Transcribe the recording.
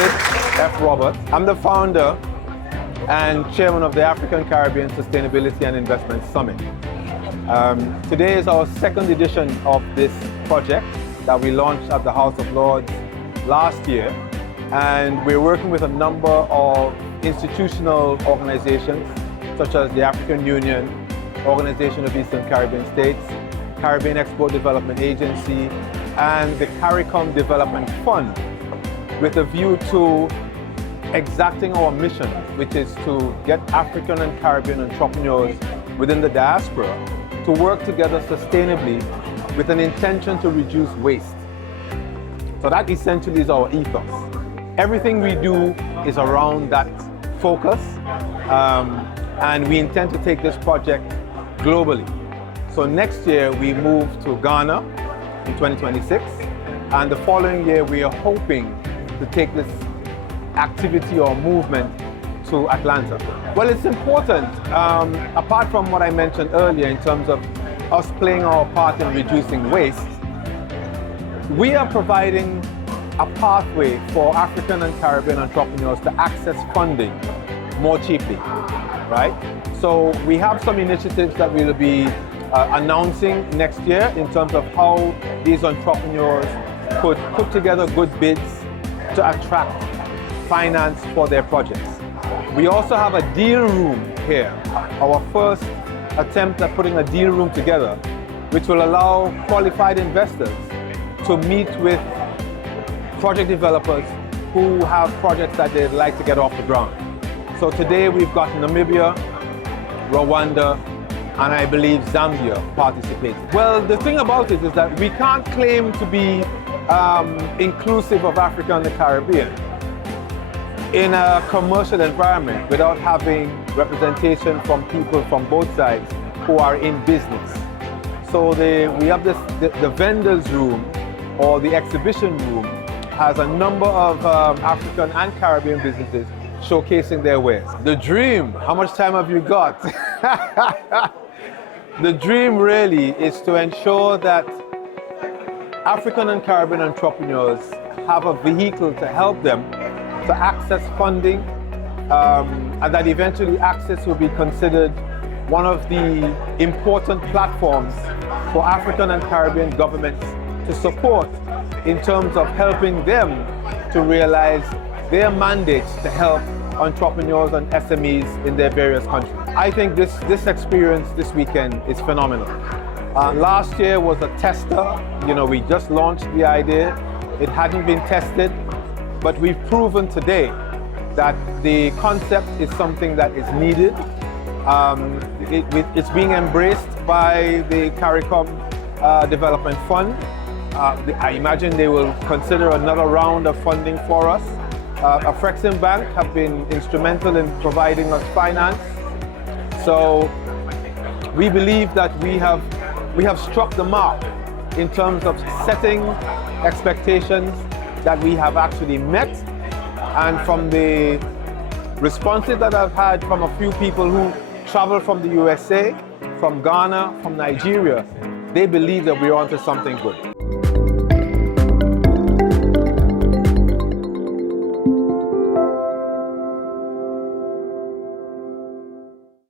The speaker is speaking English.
David F. Roberts. I'm the founder and chairman of the African Caribbean Sustainability and Investment Summit. Today is our second edition of this project that we launched at the House of Lords last year, and we're working with a number of institutional organizations such as the African Union, Organization of Eastern Caribbean States, Caribbean Export Development Agency, and the CARICOM Development Fund, with a view to exacting our mission, which is to get African and Caribbean entrepreneurs within the diaspora to work together sustainably with an intention to reduce waste. So that essentially is our ethos. Everything we do is around that focus, and we intend to take this project globally. So next year we move to Ghana in 2026, and the following year we are hoping to take this activity or movement to Atlanta. Well, it's important, apart from what I mentioned earlier in terms of us playing our part in reducing waste, we are providing a pathway for African and Caribbean entrepreneurs to access funding more cheaply, right? So we have some initiatives that we'll be announcing next year in terms of how these entrepreneurs could put together good bids to attract finance for their projects. We also have a deal room here, our first attempt at putting a deal room together, which will allow qualified investors to meet with project developers who have projects that they'd like to get off the ground. So today we've got Namibia, Rwanda, and I believe Zambia participating. Well, the thing about it is that we can't claim to be inclusive of Africa and the Caribbean in a commercial environment without having representation from people from both sides who are in business. So we have the vendors room, or the exhibition room, has a number of African and Caribbean businesses showcasing their wares. The dream, how much time have you got? The dream really is to ensure that African and Caribbean entrepreneurs have a vehicle to help them to access funding, and that eventually ACSIS will be considered one of the important platforms for African and Caribbean governments to support in terms of helping them to realize their mandates to help entrepreneurs and SMEs in their various countries. I think this experience this weekend is phenomenal. Last year was a tester. You know, we just launched the idea. It hadn't been tested, but we've proven today that the concept is something that is needed. It's being embraced by the CARICOM Development Fund. I imagine they will consider another round of funding for us. Afrexim Bank have been instrumental in providing us finance. So we believe that we have struck the mark in terms of setting expectations that we have actually met. And from the responses that I've had from a few people who travel from the USA, from Ghana, from Nigeria, they believe that we're onto something good.